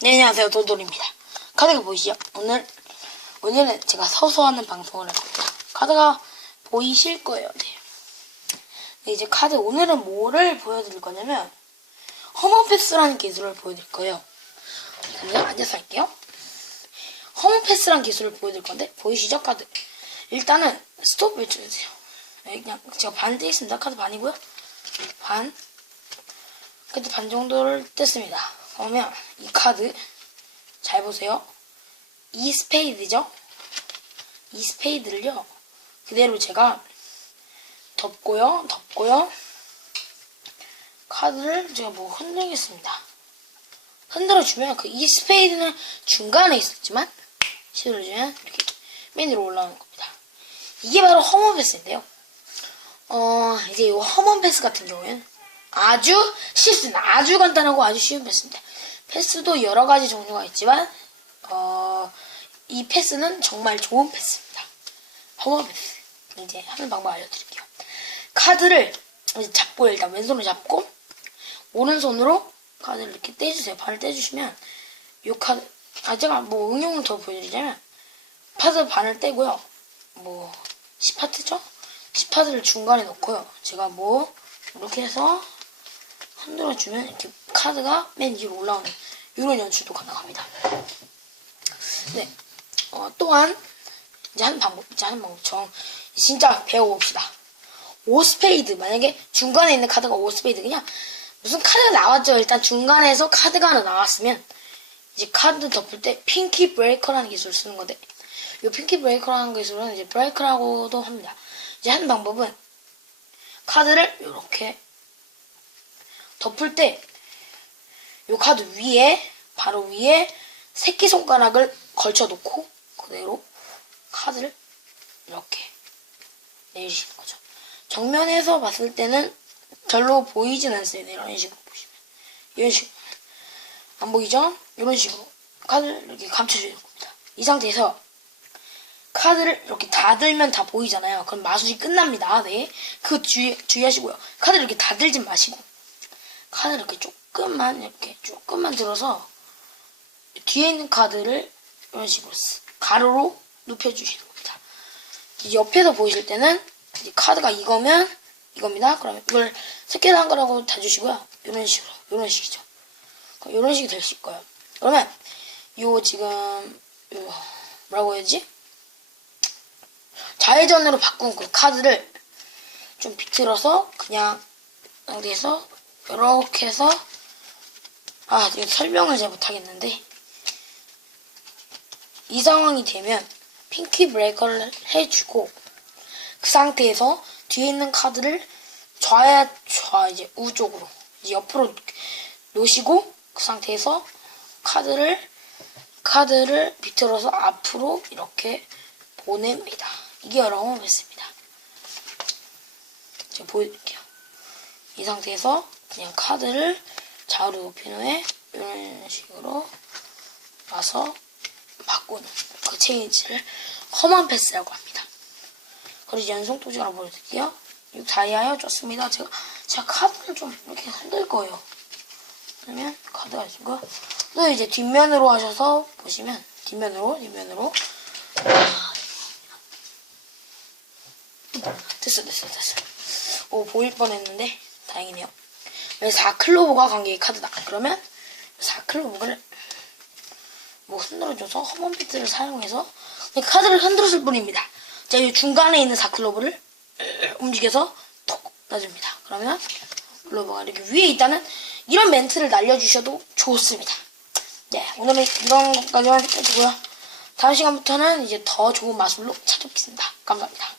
네, 안녕하세요. 도돌입니다. 카드가 보이시죠? 오늘, 오늘은 제가 서서 하는 방송을 할 겁니다. 카드가 보이실 거예요. 네. 네, 이제 카드, 오늘은 뭐를 보여드릴 거냐면, 허먼패스라는 기술을 보여드릴 거예요. 그냥 앉아서 할게요. 허먼패스라는 기술을 보여드릴 건데, 보이시죠? 카드. 일단은, 스톱 외쳐주세요. 네, 그냥, 제가 반 떼겠습니다. 카드 반이고요. 반. 그때 반 정도를 뗐습니다. 그러면 이 카드 잘 보세요. 이 스페이드죠? 이 스페이드를요. 그대로 제가 덮고요. 덮고요. 카드를 제가 뭐 흔들겠습니다. 흔들어주면 그 이 스페이드는 중간에 있었지만 흔들어주면 이렇게 맨 위로 올라오는 겁니다. 이게 바로 허먼 패스인데요. 어, 이제 이 허먼 패스 같은 경우에는 아주 쉽습니다. 아주 간단하고 아주 쉬운 패스입니다. 패스도 여러 가지 종류가 있지만, 어, 이 패스는 정말 좋은 패스입니다. 허먼 패스. 이제 하는 방법 알려드릴게요. 카드를 잡고 일단 왼손으로 잡고, 오른손으로 카드를 이렇게 떼주세요. 발을 떼주시면, 이 카드, 아, 제가 뭐 응용을 더 보여드리자면, 카드 반을 떼고요. 뭐, 10파트죠? 10파트를 중간에 놓고요. 제가 뭐, 이렇게 해서 흔들어주면 이렇게 카드가 맨 위로 올라오는 이런 연출도 가능합니다. 네. 어, 또한 이제 하는 방법, 이제 하는 방법 정 진짜 배워봅시다. 오스페이드 만약에 중간에 있는 카드가 오스페이드 그냥 무슨 카드가 나왔죠. 일단 중간에서 카드가 하나 나왔으면 이제 카드 덮을 때 핑키 브레이커라는 기술을 쓰는 건데 이 핑키 브레이커라는 기술은 이제 브레이커라고도 합니다. 이제 하는 방법은 카드를 이렇게 덮을 때 이 카드 위에 바로 위에 새끼손가락을 걸쳐 놓고 그대로 카드를 이렇게 내주시는 거죠. 정면에서 봤을 때는 별로 보이진 않습니다. 이런 식으로 보시면 이런 식으로 안 보이죠? 이런 식으로 카드를 이렇게 감춰주는 겁니다. 이 상태에서 카드를 이렇게 닫으면 다 보이잖아요. 그럼 마술이 끝납니다. 네. 그 주의, 주의하시고요. 카드를 이렇게 닫을지 마시고, 카드를 이렇게 조금만, 이렇게 조금만 들어서, 뒤에 있는 카드를 이런 식으로 쓰- 가로로 눕혀주시는 겁니다. 이 옆에서 보이실 때는, 이 카드가 이거면, 이겁니다. 그러면 이걸 새끼한 거라고 다 주시고요. 이런 식으로, 이런 식이죠. 이런 식이 되실 거예요. 그러면, 요 지금, 요, 뭐라고 해야지? 좌회전으로 바꾼 그 카드를 좀 비틀어서 그냥 상태에서 이렇게 해서 아 이거 설명을 잘 못하겠는데 이 상황이 되면 핑키 브레이커를 해주고 그 상태에서 뒤에 있는 카드를 좌야 좌 이제 우쪽으로 이제 옆으로 놓으시고 그 상태에서 카드를 카드를 비틀어서 앞으로 이렇게 보냅니다. 이게 여러분 했습니다. 제가 보여드릴게요. 이 상태에서 그냥 카드를 좌우로 높인 후에 이런 식으로 와서 바꾸는 그 체인지를 험한 패스라고 합니다. 그리고 연속 한번 보여드릴게요. 6 다이아요. 좋습니다. 제가, 제가 카드를 좀 이렇게 흔들 거예요. 그러면 카드 가지고 또 이제 뒷면으로 하셔서 보시면 뒷면으로 뒷면으로 됐어 됐어 됐어 오 보일 뻔했는데 다행이네요 왜 4클로버가 관계의 카드다 그러면 4클로버를 뭐 흔들어줘서 허먼 피트를 사용해서 그냥 카드를 흔들었을 뿐입니다. 자, 이 중간에 있는 4클로버를 움직여서 톡 놔줍니다. 그러면 클로버가 이렇게 위에 있다는 이런 멘트를 날려주셔도 좋습니다. 네 오늘은 이런 것까지만 해주고요. 다음 시간부터는 이제 더 좋은 마술로 찾아뵙겠습니다. 감사합니다